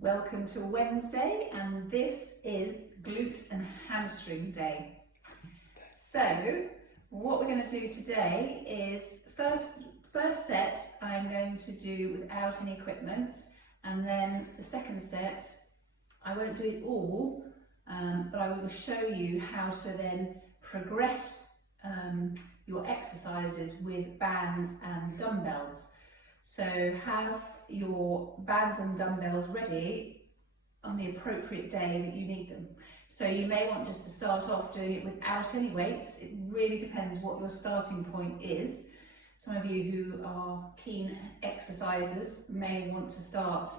Welcome to Wednesday, and this is glute and hamstring day. So what we're going to do today is first set I'm going to do without any equipment, and then the second set I won't do it all, but I will show you how to then progress your exercises with bands and dumbbells. So have your bands and dumbbells ready on the appropriate day that you need them. So you may want just to start off doing it without any weights. It really depends what your starting point is. Some of you who are keen exercisers may want to start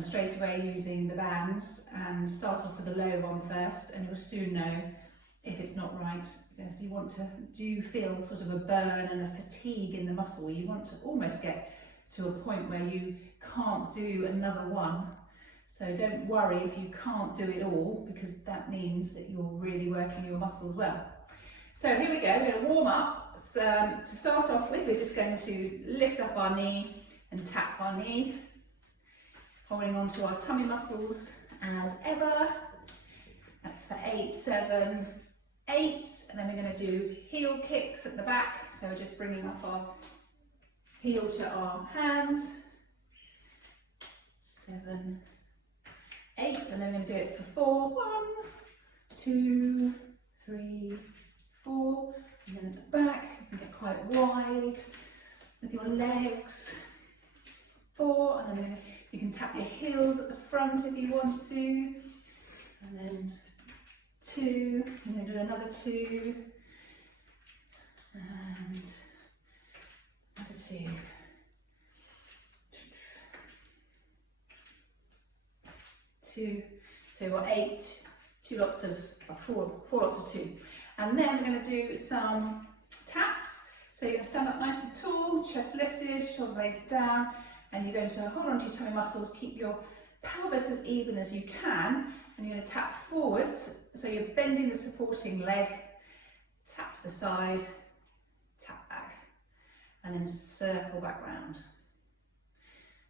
straight away using the bands and start off with the low one first, and you'll soon know if it's not right. Yes, you want to feel sort of a burn and a fatigue in the muscle. You want to almost get to a point where you can't do another one. So don't worry if you can't do it all, because that means that you're really working your muscles well. So here we go, we're going to warm up. So, to start off with, we're just going to lift up our knee and tap our knee, holding on to our tummy muscles as ever. That's for 8, 7, 8, and then we're going to do heel kicks at the back. So we're just bringing up our heel to our hand. 7, 8, and then we're going to do it for 4. 1, 2, 3, 4, and then at the back you can get quite wide with your legs. 4, and then you can tap your heels at the front if you want to, and then 2, and then do another 2, and another 2. 2. So we've got 8, 4 lots of 2. And then we're going to do some taps. So you're going to stand up nice and tall, chest lifted, shoulder blades down, and you're going to hold on to your tummy muscles, keep your pelvis as even as you can, and you're going to tap forwards. So you're bending the supporting leg, tap to the side, tap back, and then circle back round.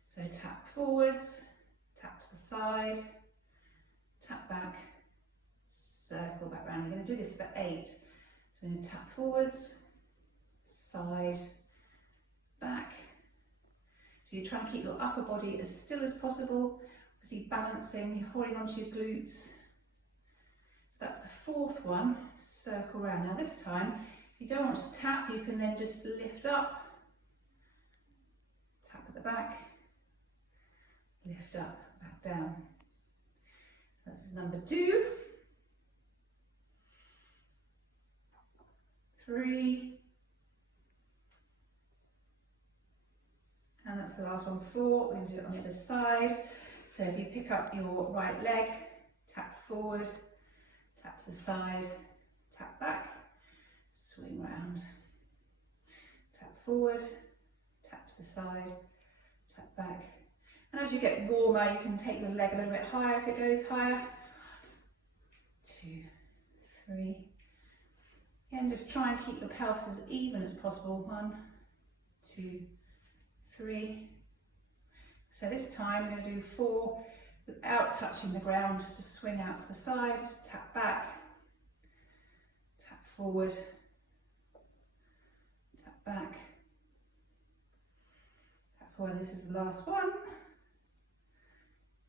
So tap forwards, tap to the side, tap back, circle back round. We're going to do this for 8. So we're going to tap forwards, side, back. So you're trying to keep your upper body as still as possible, obviously balancing, you're holding onto your glutes. So that's the 4th one, circle round. Now this time, if you don't want to tap, you can then just lift up, tap at the back, lift up, back down. So this is number 2, 3, and that's the last one, 4. We're going to do it on the other side. So if you pick up your right leg, tap forward, tap to the side, tap back, swing round. Tap forward, tap to the side, tap back. And as you get warmer, you can take your leg a little bit higher if it goes higher. 2, 3. Again, just try and keep your pelvis as even as possible. 1, 2, 3. So this time we're going to do 4 without touching the ground, just to swing out to the side, tap back, tap forward, tap back, tap forward. This is the last one.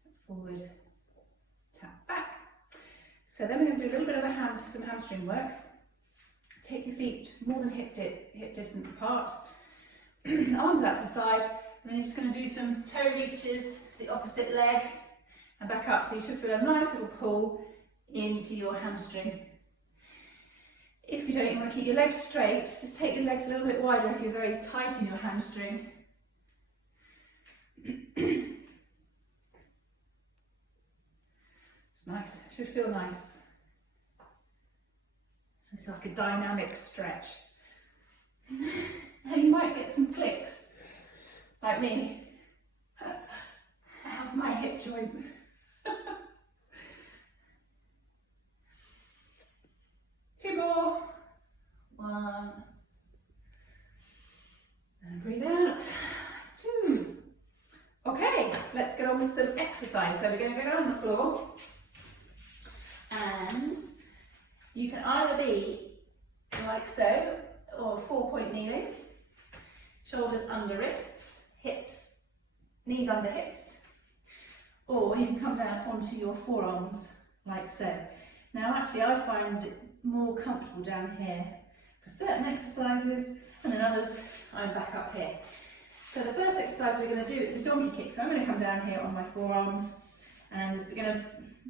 Tap forward, tap back. So then we're going to do a little bit of some hamstring work. Take your feet more than hip distance apart, arms out to the side, and then you're just going to do some toe reaches to the opposite leg and back up. So you should feel a nice little pull into your hamstring. If you don't want to keep your legs straight, just take your legs a little bit wider if you're very tight in your hamstring. It's nice, it should feel nice. So it's like a dynamic stretch. And you might get some clicks, like me, out of my hip joint. 2 more. 1. And breathe out. 2. Okay, let's get on with some exercise. So we're going to go down on the floor, and you can either be like so, or 4-point kneeling, shoulders under wrists, hips, knees under hips, or you can come down onto your forearms like so. Now actually I find it more comfortable down here for certain exercises, and then others I'm back up here. So the first exercise we're going to do is a donkey kick. So I'm going to come down here on my forearms, and we're going to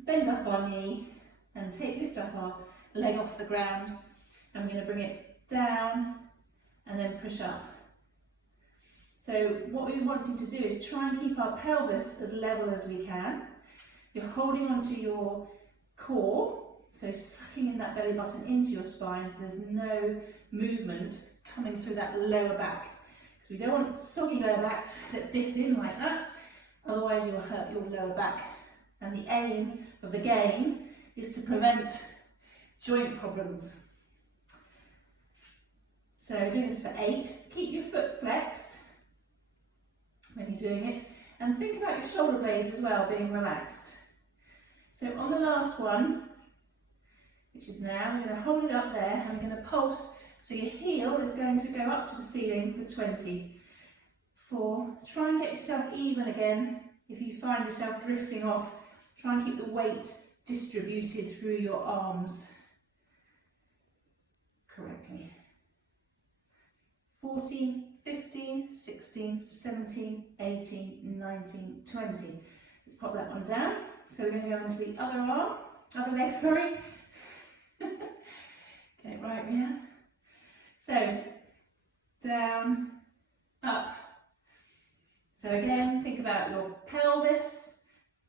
bend up our knee and lift up our leg off the ground, and we're going to bring it down and then push up. So what we're wanting to do is try and keep our pelvis as level as we can. You're holding onto your core, so sucking in that belly button into your spine, so there's no movement coming through that lower back. Because we don't want soggy lower backs that dip in like that, otherwise you'll hurt your lower back. And the aim of the game is to prevent joint problems. So do this for 8. Keep your foot flexed when you're doing it, and think about your shoulder blades as well being relaxed. So on the last one, which is now, we're going to hold it up there and we're going to pulse, so your heel is going to go up to the ceiling for 20. 4, try and get yourself even again. If you find yourself drifting off, try and keep the weight distributed through your arms correctly. 14, 15, 16, 17, 18, 19, 20. Let's pop that one down. So we're going to go on to the other leg, sorry. Get it right, yeah. So, down, up. So again, think about your pelvis,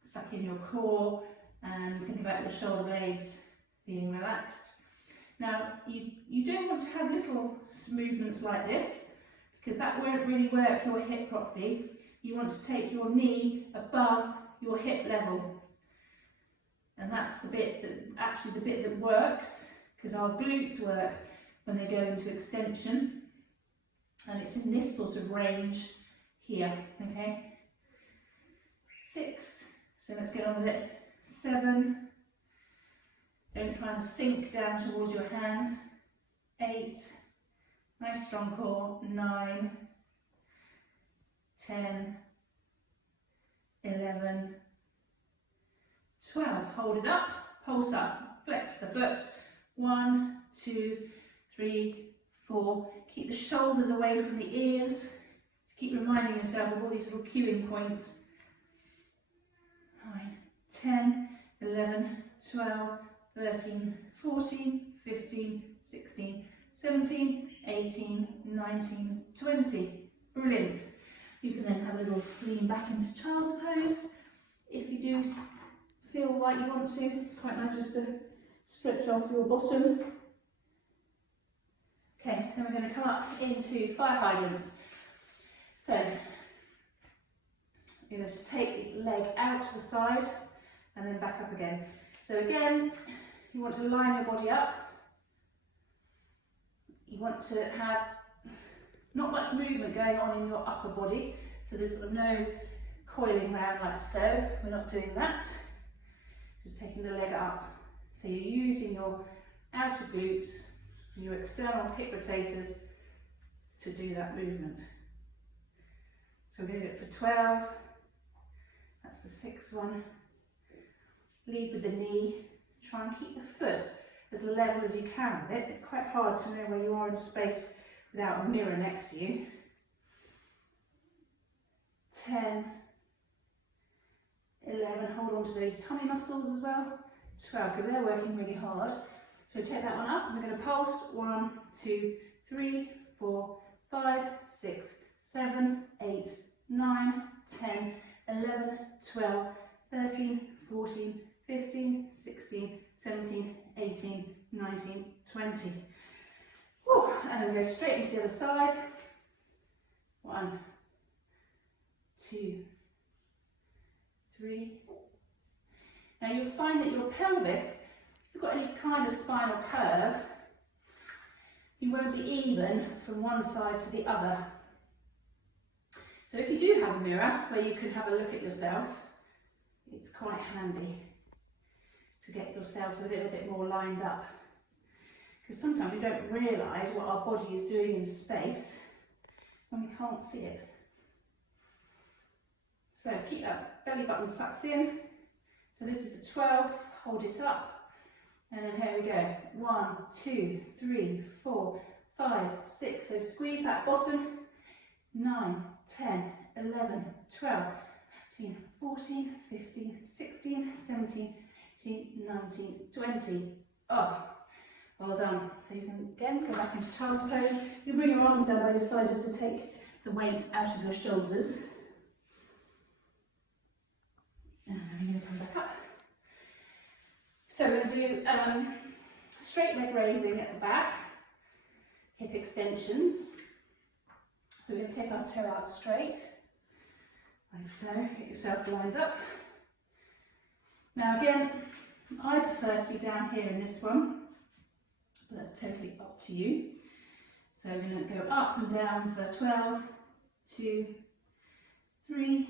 suck in your core, and think about your shoulder blades being relaxed. Now, you don't want to have little movements like this, because that won't really work your hip properly. You want to take your knee above your hip level. And that's the bit that works, because our glutes work when they go into extension. And it's in this sort of range here, okay? 6, so let's get on with it. 7, don't try and sink down towards your hands. 8, nice strong core. 9, 10, 11, 12, hold it up, pulse up, flex the foot. 1, 2, 3, 4, keep the shoulders away from the ears. Keep reminding yourself of all these little cueing points. 9, 10, 11, 12, 13, 14, 15, 16, 17, 18, 19, 20. Brilliant. You can then have a little lean back into child's pose. If you do feel like you want to, it's quite nice just to stretch off your bottom. Okay, then we're going to come up into fire hydrants. So, you're going to just take the leg out to the side and then back up again. So again, you want to line your body up. You want to have not much movement going on in your upper body, so there's sort of no coiling around like so. We're not doing that. Just taking the leg up. So you're using your outer glutes and your external hip rotators to do that movement. So we're going to do it for 12. That's the 6th one. Lead with the knee. Try and keep the foot as level as you can with it. It's quite hard to know where you are in space without a mirror next to you. 10, 11, hold on to those tummy muscles as well. 12, because they're working really hard. So take that one up, and we're going to pulse. 1, 2, 3, 4, 5, 6, 7, 8, 9, 10, 11, 12, 13, 14, 15, 16, 17, 18, 19, 20. Whew. And then go straight into the other side. 1, 2, 3. Now you'll find that your pelvis, if you've got any kind of spinal curve, you won't be even from one side to the other. So if you do have a mirror where you can have a look at yourself, it's quite handy to get yourself a little bit more lined up. Because sometimes we don't realise what our body is doing in space when we can't see it. So keep that belly button sucked in. So this is the 12th, hold it up. And then here we go. 1, 2, 3, 4, 5, 6. So squeeze that bottom. 9, 10, 11, 12, 13, 14, 15, 16, 17, 18, 19, 20. Oh, well done. So you can again go back into child's pose. You bring your arms down by your side just to take the weight out of your shoulders. And then you're going to come back up. So we're going to do straight leg raising at the back, hip extensions. So we're going to take our toe out straight, like so, get yourself lined up. Now again, I prefer to be down here in this one, but that's totally up to you. So we're going to go up and down for 12, 2, 3,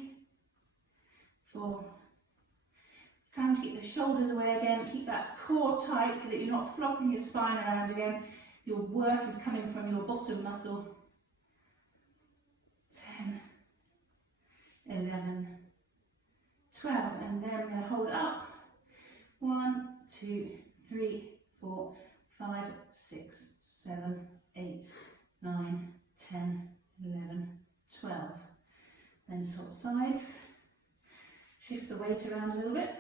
4. Try and keep the shoulders away again, keep that core tight so that you're not flopping your spine around again. Your work is coming from your bottom muscle. 10, 11, 12, and then we're going to hold up. 1, 2, 3, 4, 5, 6, 7, 8, 9, 10, 11, 12. Then swap sides. Shift the weight around a little bit.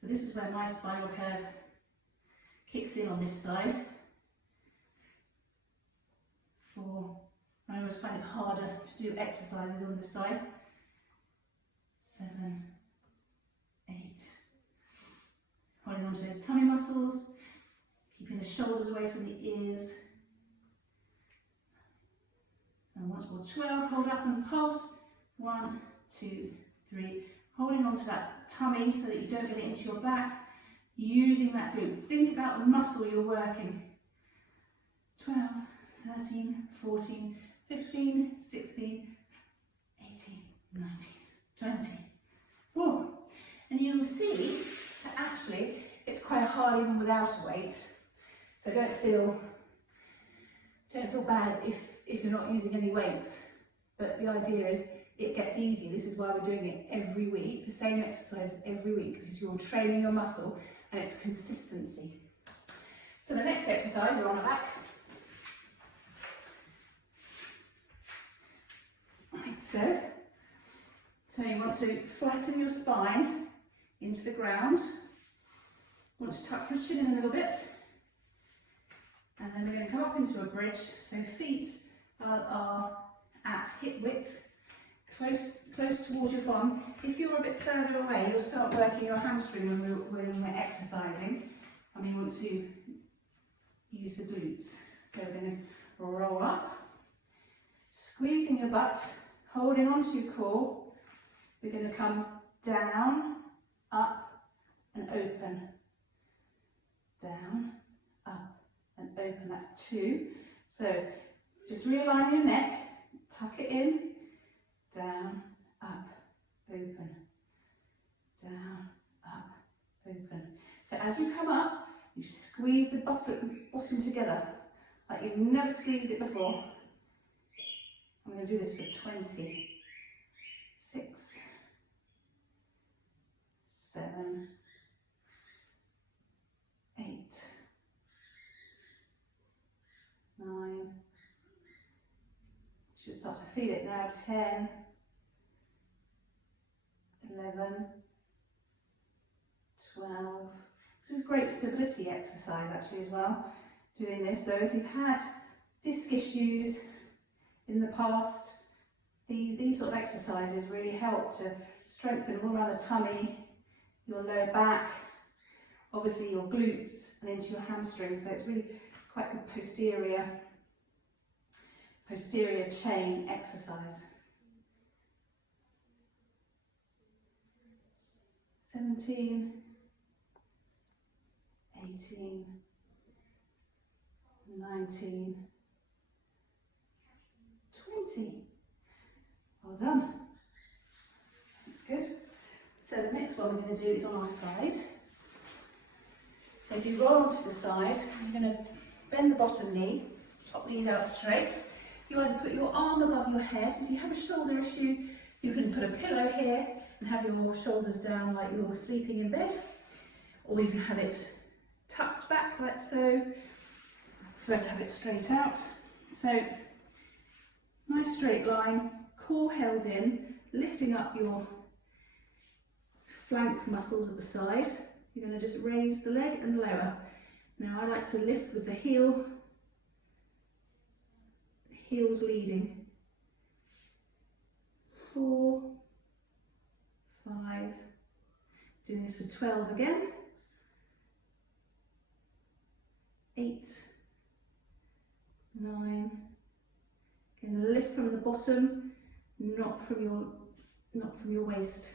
So this is where my spinal curve kicks in on this side. 4. I always find it harder to do exercises on this side. 7, 8. Holding on to those tummy muscles, keeping the shoulders away from the ears. And once more, 12, hold up and pulse. 1, 2, 3. Holding on to that tummy so that you don't get it into your back. Using that glute. Think about the muscle you're working. 12, 13, 14, 15, 16, 18, 19, 20. Whoa. And you'll see that actually it's quite hard even without a weight. So don't feel bad if you're not using any weights. But the idea is it gets easy. This is why we're doing it every week, the same exercise every week, because you're training your muscle and it's consistency. So the next exercise, you're on the back. Like so. So you want to flatten your spine into the ground. You want to tuck your chin in a little bit. And then we're going to come up into a bridge. So feet are at hip width, close towards your bum. If you're a bit further away, you'll start working your hamstring when we're exercising. And we want to use the glutes. So we're going to roll up, squeezing your butt, holding onto your core. We're going to come down, up and open. Down, up and open. That's 2. So just realign your neck, tuck it in, down, up, open. Down, up, open. So as you come up, you squeeze the bottom together like you've never squeezed it before. I'm going to do this for 20. 6, 7, 8, 9. You should start to feel it now. 10, 11, 12. This is great stability exercise actually as well, doing this. So if you've had disc issues in the past, these sort of exercises really help to strengthen all around the tummy, your lower back, obviously your glutes and into your hamstrings. So it's quite good posterior chain exercise. 17, 18, 19, 20. Well done. That's good. So the next one we're going to do is on our side. So if you roll onto the side, you're going to bend the bottom knee, top knee's out straight. You either put your arm above your head. If you have a shoulder issue, you can put a pillow here and have your shoulders down like you're sleeping in bed. Or you can have it tucked back like so. I prefer to have it straight out. So, nice straight line, core held in, lifting up your flank muscles at the side. You're going to just raise the leg and lower. Now I like to lift with the heel, heels leading. 4, 5, doing this for 12 again. 8, 9. Again, lift from the bottom, not from your waist.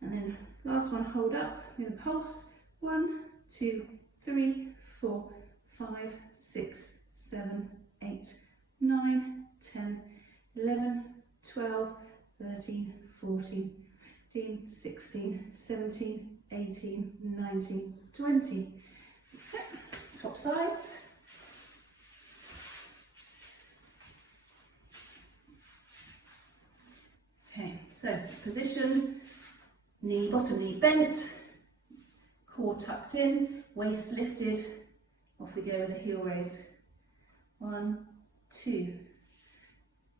And then last one, hold up. I'm going to pulse. 1, 2, 3, 4, 5, 6, 7, 8, 9, 10, 11, 12, 13, 14, 15, 16, 17, 18, 19, 20. That's it. Swap sides. Okay, so position, knee, bottom knee bent, core tucked in, waist lifted. Off we go with a heel raise. 1, 2.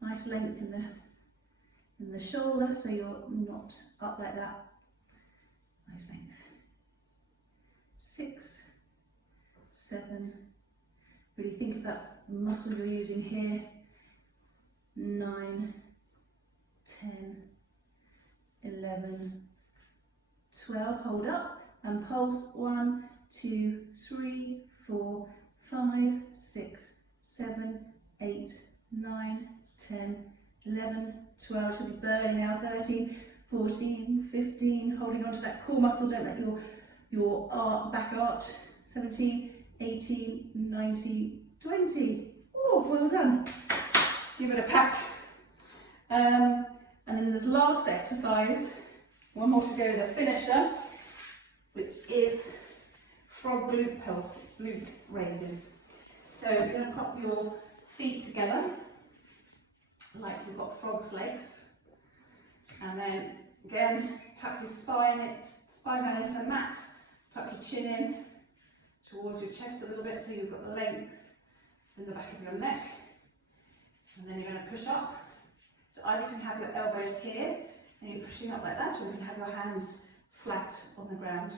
Nice length in the shoulder, so you're not up like that. Nice length. 6, 7. Really think of that muscle you're using here. 9, 10, 11, 12. Hold up and pulse. 1, 2, 3, 4, 5, 6, 7, 8, 9, 10, 11, 12. Should be burning now. 13, 14, 15. Holding on to that core muscle. Don't let your back arch. 17, 18, 19, 20. Oh, well done. Give it a pat. And then this last exercise, one more to go, the finisher, which is frog glute raises. So you're going to pop your feet together, like you've got frog's legs. And then again, tuck your spine down into the mat, tuck your chin in towards your chest a little bit so you've got the length in the back of your neck. And then you're going to push up. So either you can have your elbows here and you're pushing up like that, or you can have your hands flat on the ground.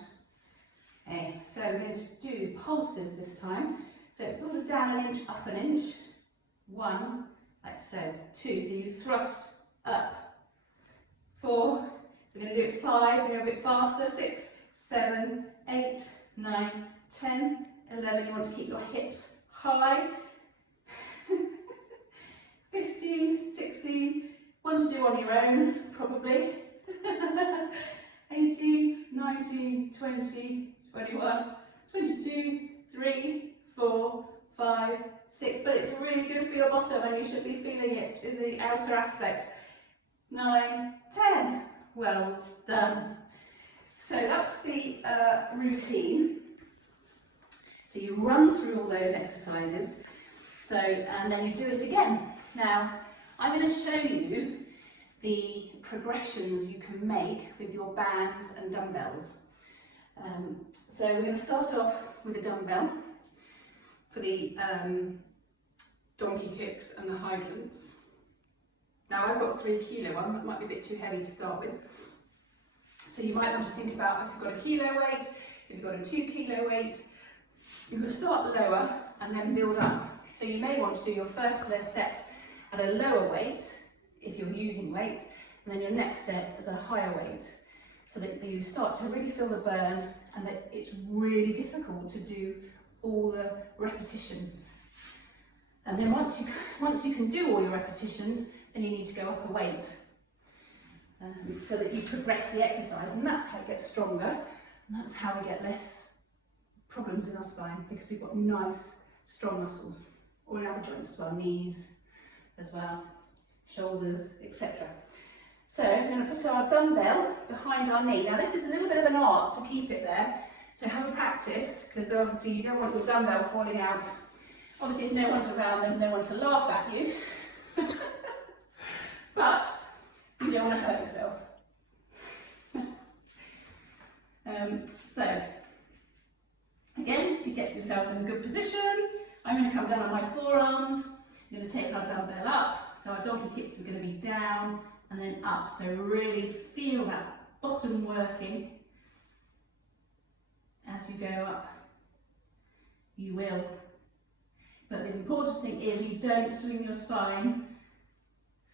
Okay, so we're going to do pulses this time. So it's sort of down an inch, up an inch. 1, like so. 2, so you thrust up. 4, we're going to do it 5, go a bit faster. 6, 7, 8, 9, 10, 11. You want to keep your hips high. 15, 16, one to do on your own, probably. 18, 19, 20, 21, 22, 3, 4, 5, 6. But it's really good for your bottom and you should be feeling it in the outer aspect. 9, 10. Well done. So that's the routine. So you run through all those exercises. So, and then you do it again. Now, I'm going to show you the progressions you can make with your bands and dumbbells. So we're going to start off with a dumbbell for the donkey kicks and the hydrants. Now I've got a 3 kilo one, that might be a bit too heavy to start with. So you might want to think about if you've got a kilo weight, if you've got a 2 kilo weight, you can start lower and then build up. So you may want to do your first set at a lower weight, if you're using weight, and then your next set as a higher weight, so that you start to really feel the burn and that it's really difficult to do all the repetitions. And then once you can do all your repetitions, then you need to go up a weight, so that you progress the exercise, and that's how it gets stronger, and that's how we get less problems in our spine, because we've got nice, strong muscles, or in other joints as well, knees as well. shoulders, etc. So we're going to put our dumbbell behind our knee. Now this is a little bit of an art to keep it there, so have a practice, because obviously you don't want your dumbbell falling out. Obviously if no one's around, there's no one to laugh at you, but you don't want to hurt yourself. So again, you get yourself in a good position. I'm going to come down on my forearms. I'm going to take our dumbbell up, so our donkey kicks are going to be down and then up. So really feel that bottom working as you go up. You will. But the important thing is you don't swing your spine,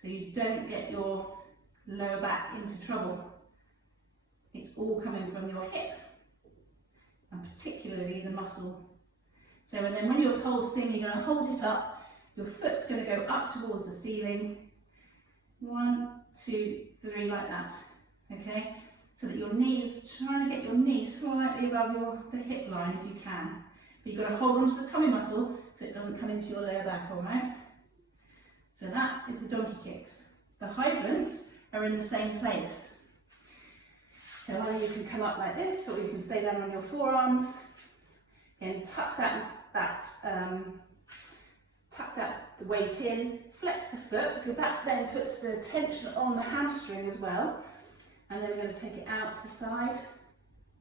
so you don't get your lower back into trouble. It's all coming from your hip, and particularly the muscle. So and then when you're pulsing, you're going to hold it up, your foot's going to go up towards the ceiling. 1, 2, 3, like that. Okay? So that your knees, trying to get your knees slightly above the hip line if you can. But you've got to hold onto the tummy muscle so it doesn't come into your lower back, alright? So that is the donkey kicks. The hydrants are in the same place. So either you can come up like this, or you can stay down on your forearms and tuck the weight in, flex the foot, because that then puts the tension on the hamstring as well. And then we're going to take it out to the side,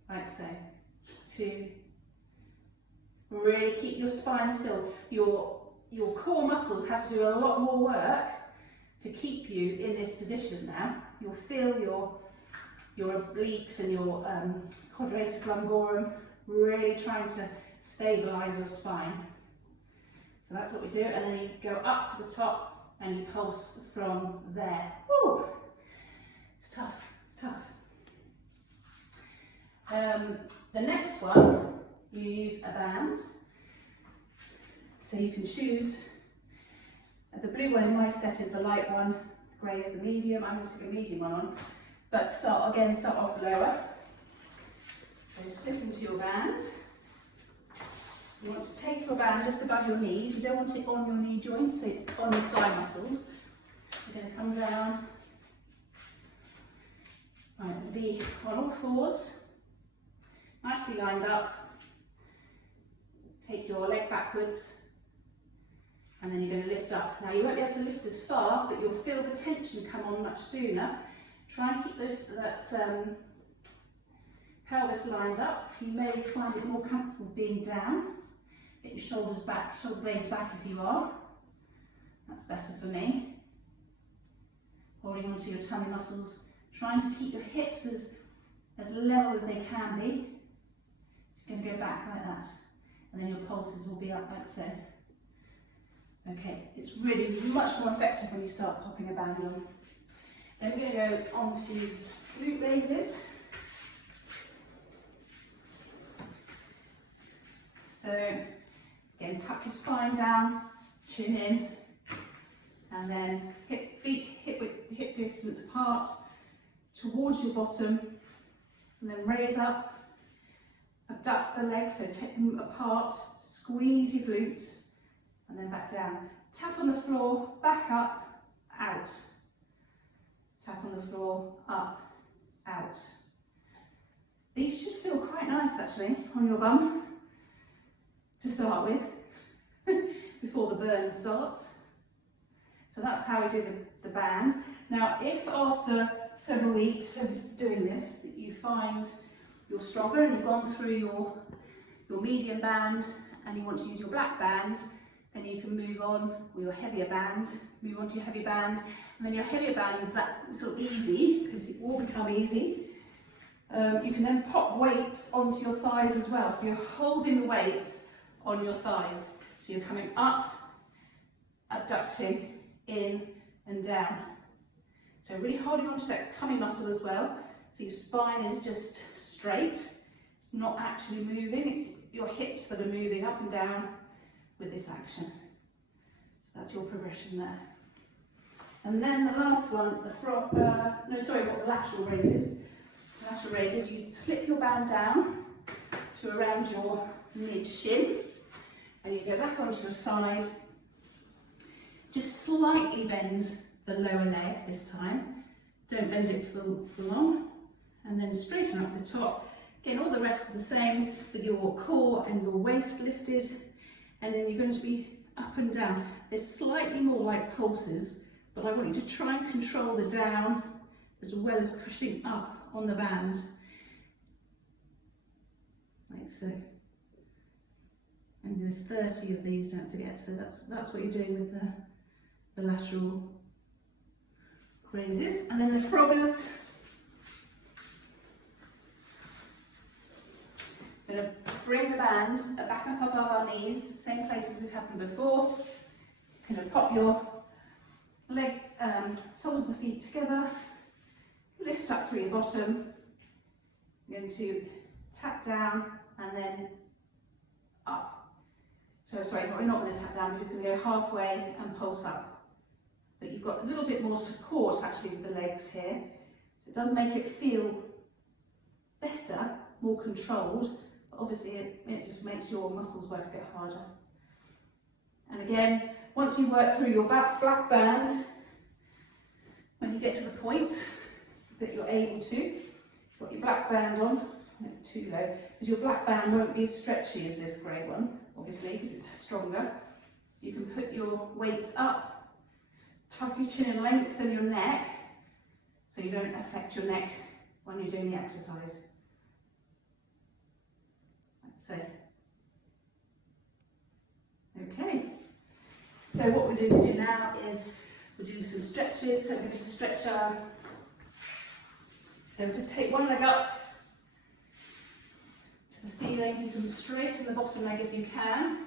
like so. 2. Really keep your spine still. Your core muscles have to do a lot more work to keep you in this position now. You'll feel your obliques and your quadratus lumborum really trying to stabilise your spine. So that's what we do, and then you go up to the top and you pulse from there. Woo! It's tough, it's tough. The next one, you use a band. So you can choose, the blue one in my set is the light one, grey is the medium. I'm going to stick a medium one on. But start off lower. So slip into your band. You want to take your band just above your knees. You don't want it on your knee joint, so it's on your thigh muscles. You're going to come down. Right, I'm going to be on all fours, nicely lined up. Take your leg backwards, and then you're going to lift up. Now you won't be able to lift as far, but you'll feel the tension come on much sooner. Try and keep that pelvis lined up. You may find it more comfortable being down. Get your shoulders back, shoulder blades back if you are. That's better for me. Holding onto your tummy muscles. Trying to keep your hips as level as they can be. You're going to go back like that. And then your pulses will be up like so. Okay, it's really much more effective when you start popping a band on. Then we're going to go on to glute raises. So again, tuck your spine down, chin in, and then hip distance apart towards your bottom, and then raise up, abduct the legs, so take them apart, squeeze your glutes, and then back down. Tap on the floor, back up, out. Tap on the floor, up, out. These should feel quite nice actually on your bum to start with, before the burn starts. So that's how we do the band. Now if after several weeks of doing this you find you're stronger and you've gone through your medium band and you want to use your black band, then you can move on with your heavier band, move on to your heavy band, and then your heavier band is that sort of easy, because it will become easy. You can then pop weights onto your thighs as well, so you're holding the weights on your thighs. So you're coming up, abducting, in and down. So really holding onto that tummy muscle as well, so your spine is just straight, it's not actually moving, it's your hips that are moving up and down with this action. So that's your progression there. And then the last one, the lateral raises. The lateral raises, you slip your band down to around your mid-shin, and you go back onto your side. Just slightly bend the lower leg this time. Don't bend it full on. And then straighten up the top. Again, all the rest are the same with your core and your waist lifted. And then you're going to be up and down. They're slightly more like pulses, but I want you to try and control the down as well as pushing up on the band. Like so. And there's 30 of these, don't forget. So that's what you're doing with the lateral raises. And then the froggers. We're going to bring the band back up above our knees, same place as we've had them before. You're going to pop your legs, soles of the feet together, lift up through your bottom. You're going to tap down and then up. So sorry, we're not going to tap down, we're just going to go halfway and pulse up. But you've got a little bit more support actually with the legs here. So it does make it feel better, more controlled. Obviously it just makes your muscles work a bit harder. And again, once you work through your black band, when you get to the point that you're able to, you've got your black band on, not too low, because your black band won't be as stretchy as this grey one, obviously, because it's stronger. You can put your weights up, tuck your chin and lengthen your neck, so you don't affect your neck when you're doing the exercise. So, okay, so what we're going to do now is we'll do some stretches. So we're going to stretch our, so just take one leg up to the ceiling. You can straighten the bottom leg if you can.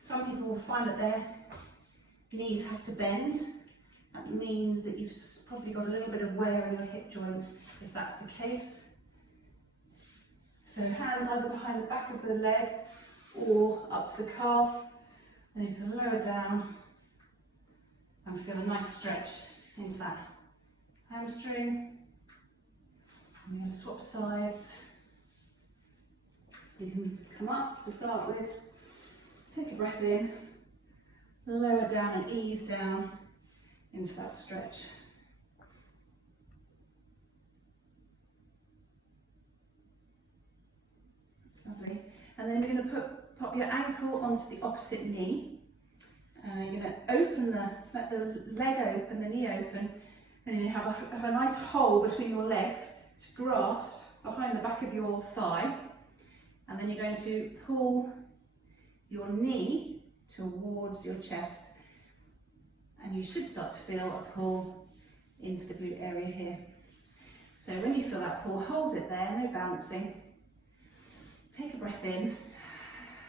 Some people will find that their knees have to bend. That means that you've probably got a little bit of wear in your hip joint if that's the case. So hands either behind the back of the leg or up to the calf. Then you can lower down and feel a nice stretch into that hamstring. I'm going to swap sides. So you can come up to start with. Take a breath in, lower down and ease down into that stretch. Lovely. And then you're going to pop your ankle onto the opposite knee. You're going to let the leg open, the knee open, and you have a nice hole between your legs to grasp behind the back of your thigh. And then you're going to pull your knee towards your chest. And you should start to feel a pull into the glute area here. So when you feel that pull, hold it there, no bouncing. Take a breath in,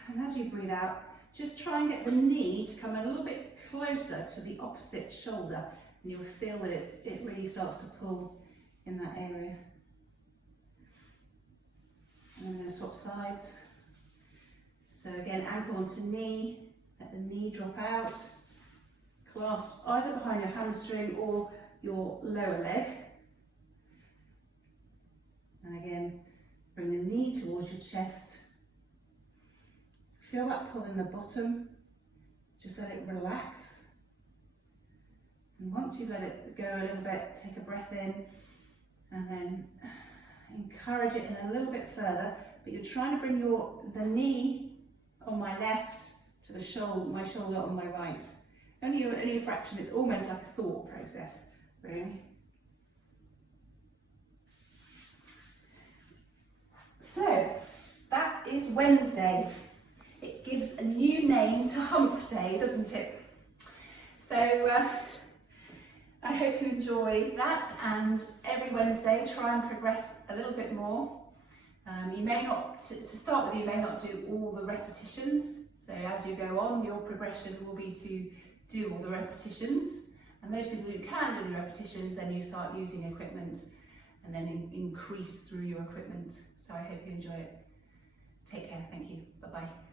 and as you breathe out, just try and get the knee to come a little bit closer to the opposite shoulder, and you'll feel that it really starts to pull in that area. And I'm going to swap sides. So again, ankle onto knee, let the knee drop out, clasp either behind your hamstring or your lower leg. And again, bring the knee towards your chest. Feel that pull in the bottom. Just let it relax. And once you've let it go a little bit, take a breath in and then encourage it in a little bit further. But you're trying to bring the knee on my left to the shoulder, my shoulder on my right. Only a fraction. It's almost like a thought process, really. So, that is Wednesday. It gives a new name to Hump Day, doesn't it? So, I hope you enjoy that, and every Wednesday try and progress a little bit more. You may not, to start with, you may not do all the repetitions. So as you go on, your progression will be to do all the repetitions. And those people who can do the repetitions, then you start using equipment and then increase through your equipment. So I hope you enjoy it. Take care. Thank you. Bye-bye.